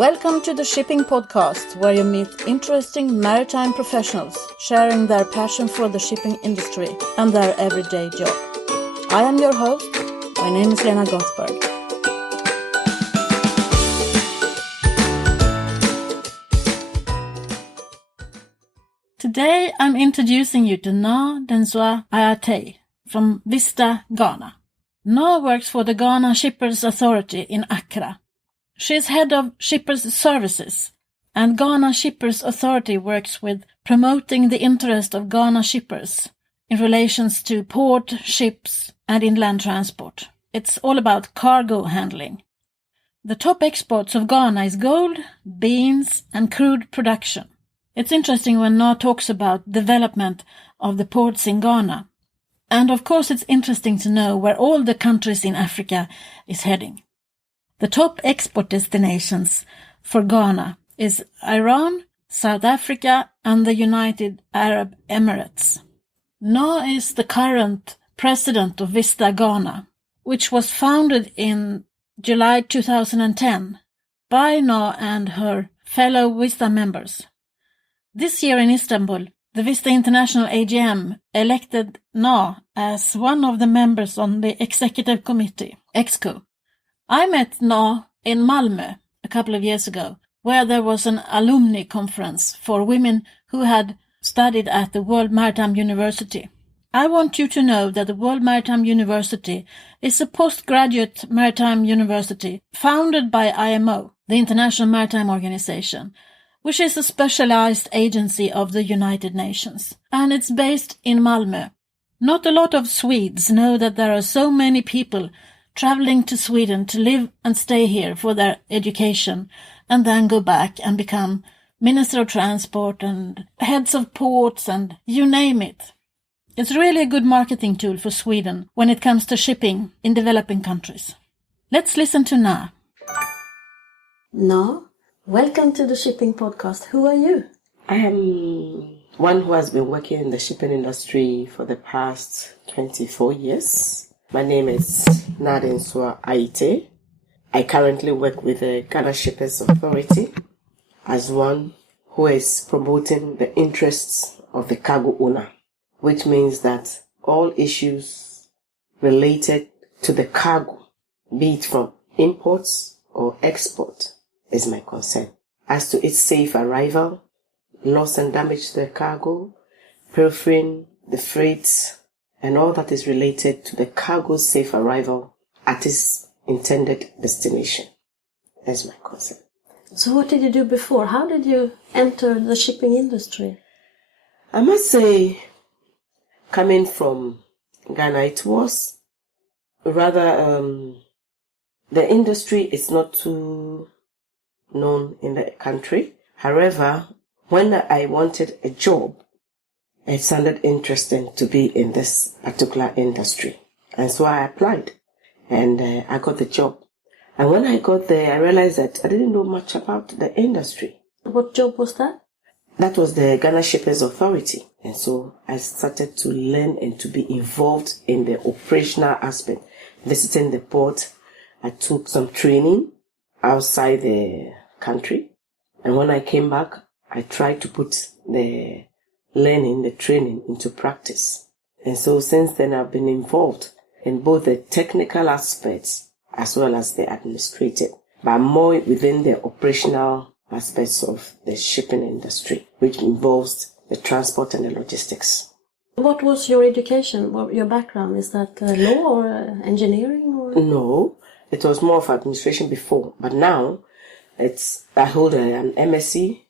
Welcome to the Shipping Podcast, where you meet interesting maritime professionals sharing their passion for the shipping industry and their everyday job. I am your host. My name is Lena Gothberg. Today I'm introducing you to Naa Densua Aryeetey from WISTA Ghana. Naa works for the Ghana Shippers Authority in Accra. She is head of Shippers Services, and Ghana Shippers Authority works with promoting the interest of Ghana shippers in relations to port, ships, and inland transport. It's all about cargo handling. The top exports of Ghana is gold, beans, and crude production. It's interesting when Naa talks about development of the ports in Ghana. And of course it's interesting to know where all the countries in Africa is heading. The top export destinations for Ghana is Iran, South Africa, and the United Arab Emirates. Naa is the current president of WISTA Ghana, which was founded in July 2010 by Naa and her fellow WISTA members. This year in Istanbul, the WISTA International AGM elected Naa as one of the members on the Executive Committee, EXCO. I met Naa in Malmö a couple of years ago, where there was an alumni conference for women who had studied at the World Maritime University. I want you to know that the World Maritime University is a postgraduate maritime university founded by IMO, the International Maritime Organization, which is a specialized agency of the United Nations, and it's based in Malmö. Not a lot of Swedes know that there are so many people traveling to Sweden to live and stay here for their education and then go back and become Minister of Transport and heads of ports and you name it. It's really a good marketing tool for Sweden when it comes to shipping in developing countries. Let's listen to Naa. Naa, welcome to the Shipping Podcast. Who are you? I am one who has been working in the shipping industry for the past 24 years. My name is Naa Densua Aryeetey. I currently work with the Ghana Shippers Authority as one who is promoting the interests of the cargo owner, which means that all issues related to the cargo, be it from imports or export, is my concern. As to its safe arrival, loss and damage to the cargo, pilfering, the freight, and all that is related to the cargo's safe arrival at its intended destination. That's my concern. So what did you do before? How did you enter the shipping industry? I must say, coming from Ghana, it was rather, the industry is not too known in the country. However, when I wanted a job, it sounded interesting to be in this particular industry. And so I applied and I got the job. And when I got there, I realized that I didn't know much about the industry. What job was that? That was the Ghana Shippers Authority. And so I started to learn and to be involved in the operational aspect. Visiting the port, I took some training outside the country. And when I came back, I tried to put the learning, the training into practice. And so since then I've been involved in both the technical aspects as well as the administrative, but more within the operational aspects of the shipping industry, which involves the transport and the logistics. What was your education, your background? Is that law or engineering? Or? No, it was more of administration before, but now I hold an MSc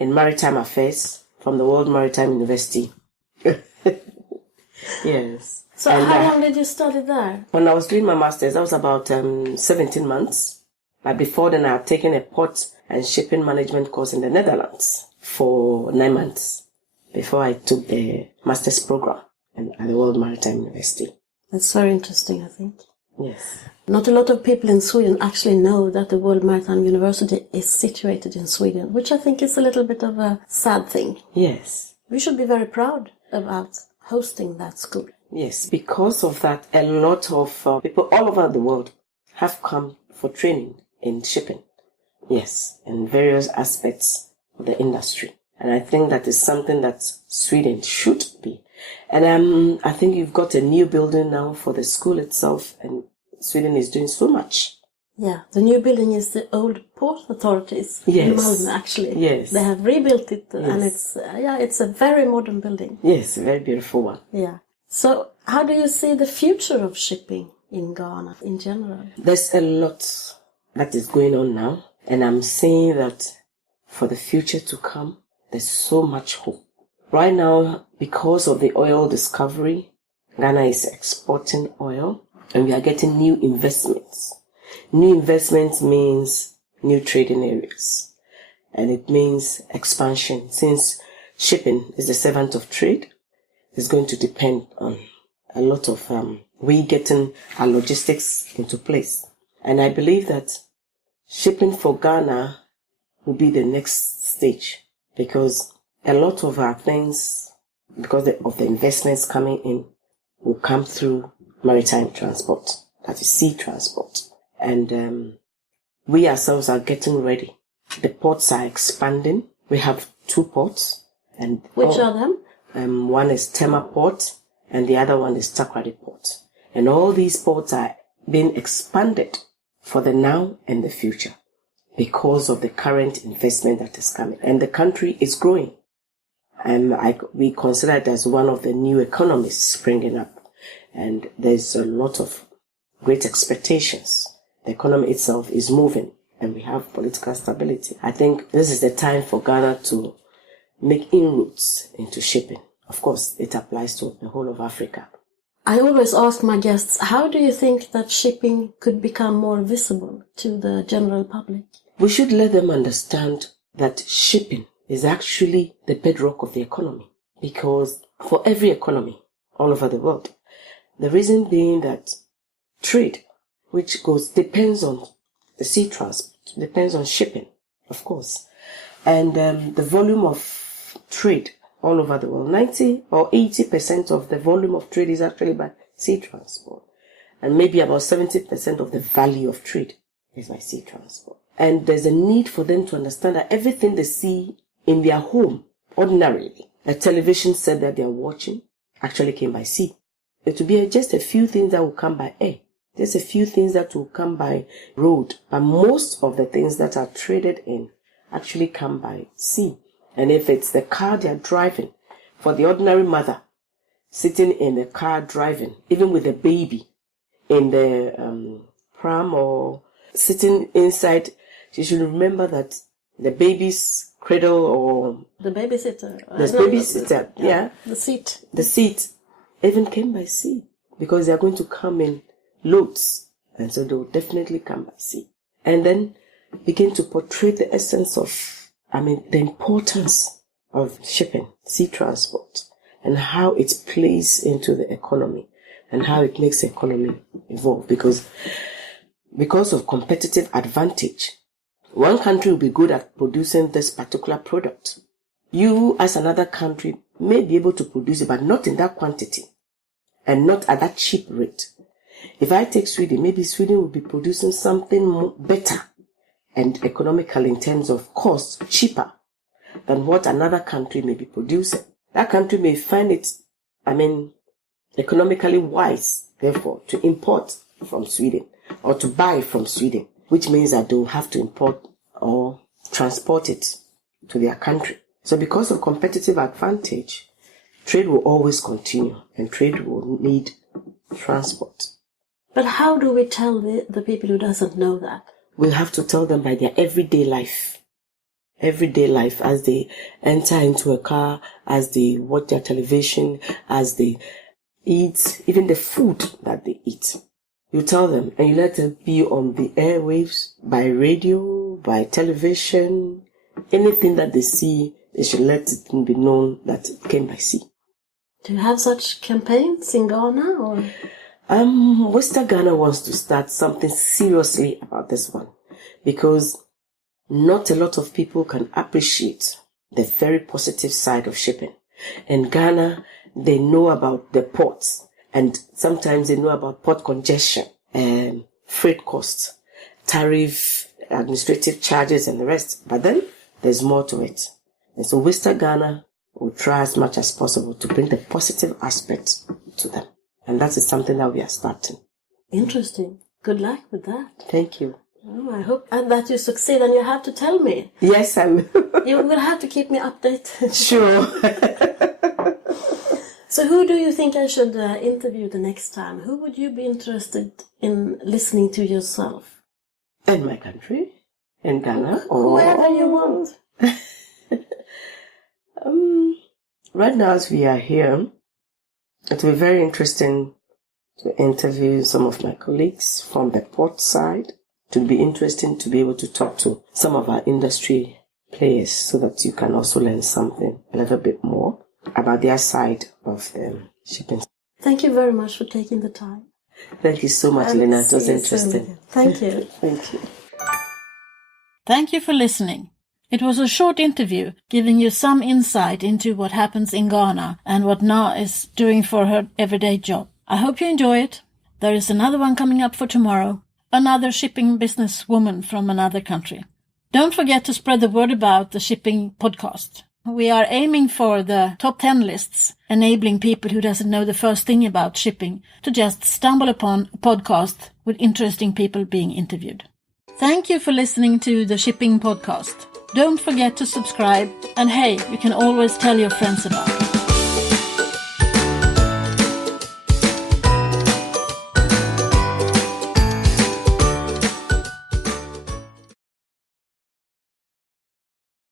in Maritime Affairs from the World Maritime University. Yes. So how long did you study there? When I was doing my master's, that was about 17 months. But before then, I had taken a port and shipping management course in the Netherlands for 9 months before I took the master's program at the World Maritime University. That's very interesting, I think. Yes. Not a lot of people in Sweden actually know that the World Maritime University is situated in Sweden, which I think is a little bit of a sad thing. Yes. We should be very proud about hosting that school. Yes, because of that, a lot of people all over the world have come for training in shipping. Yes, in various aspects of the industry. And I think that is something that Sweden should be. And I think you've got a new building now for the school itself, and Sweden is doing so much. Yeah, the new building is the old port authorities in Malmö, actually. Yes. They have rebuilt it, and it's a very modern building. Yes, a very beautiful one. Yeah. So how do you see the future of shipping in Ghana in general? There's a lot that is going on now, and I'm saying that for the future to come, there's so much hope. Right now, because of the oil discovery, Ghana is exporting oil, and we are getting new investments. New investments means new trading areas, and it means expansion. Since shipping is the servant of trade, it's going to depend on a lot of we getting our logistics into place. And I believe that shipping for Ghana will be the next stage, because a lot of our things, because of the investments coming in, will come through maritime transport, that is sea transport. And we ourselves are getting ready. The ports are expanding. We have 2 ports. And which are them? One is Tema Port, and the other one is Takoradi Port. And all these ports are being expanded for the now and the future because of the current investment that is coming. And the country is growing. And we consider it as one of the new economies springing up. And there's a lot of great expectations. The economy itself is moving, and we have political stability. I think this is the time for Ghana to make inroads into shipping. Of course, it applies to the whole of Africa. I always ask my guests, how do you think that shipping could become more visible to the general public? We should let them understand that shipping is actually the bedrock of the economy, because for every economy all over the world, the reason being that trade, which depends on the sea transport, depends on shipping, of course. And the volume of trade all over the world, 90 or 80% of the volume of trade is actually by sea transport. And maybe about 70% of the value of trade is by sea transport. And there's a need for them to understand that everything they see in their home, ordinarily, a television set that they're watching, actually came by sea. It will be just a few things that will come by air. There's a few things that will come by road, but most of the things that are traded in actually come by sea. And if it's the car they're driving, for the ordinary mother sitting in the car driving, even with a baby in the pram or sitting inside, she should remember that the baby's cradle or the babysitter, the seat even came by sea, because they are going to come in loads, and so they will definitely come by sea. And then begin to portray the essence of, the importance of shipping, sea transport, and how it plays into the economy and how it makes the economy evolve. Because of competitive advantage, one country will be good at producing this particular product. You, as another country, may be able to produce it, but not in that quantity and not at that cheap rate. If I take Sweden, maybe Sweden will be producing something better and economically in terms of cost, cheaper than what another country may be producing. That country may find it, economically wise, therefore, to import from Sweden or to buy from Sweden, which means that they will have to import or transport it to their country. So because of competitive advantage, trade will always continue, and trade will need transport. But how do we tell the people who doesn't know that? We have to tell them by their everyday life. Everyday life, as they enter into a car, as they watch their television, as they eat, even the food that they eat. You tell them, and you let them be on the airwaves, by radio, by television, anything that they see, they should let it be known that it came by sea. Do you have such campaigns in Ghana, or? WISTA Ghana wants to start something seriously about this one, because not a lot of people can appreciate the very positive side of shipping. In Ghana, they know about the ports, and sometimes they know about port congestion, freight costs, tariff administrative charges and the rest. But then there's more to it. And so WISTA Ghana will try as much as possible to bring the positive aspects to them. And that is something that we are starting. Interesting. Good luck with that. Thank you. Oh, I hope that you succeed, and you have to tell me. Yes, I will. You will have to keep me updated. Sure. So who do you think I should interview the next time? Who would you be interested in listening to yourself? In my country? In Ghana? Whoever you want. Right now, as we are here, it will be very interesting to interview some of my colleagues from the port side. It will be interesting to be able to talk to some of our industry players so that you can also learn something a little bit more about their side of shipping. Thank you very much for taking the time. Thank you so much, Lena. It was interesting. Thank you. Thank you. Thank you for listening. It was a short interview giving you some insight into what happens in Ghana and what Naa is doing for her everyday job. I hope you enjoy it. There is another one coming up for tomorrow. Another shipping business woman from another country. Don't forget to spread the word about the shipping podcast. We are aiming for the top 10 lists, enabling people who doesn't know the first thing about shipping to just stumble upon a podcast with interesting people being interviewed. Thank you for listening to the Shipping Podcast. Don't forget to subscribe, and hey, you can always tell your friends about it.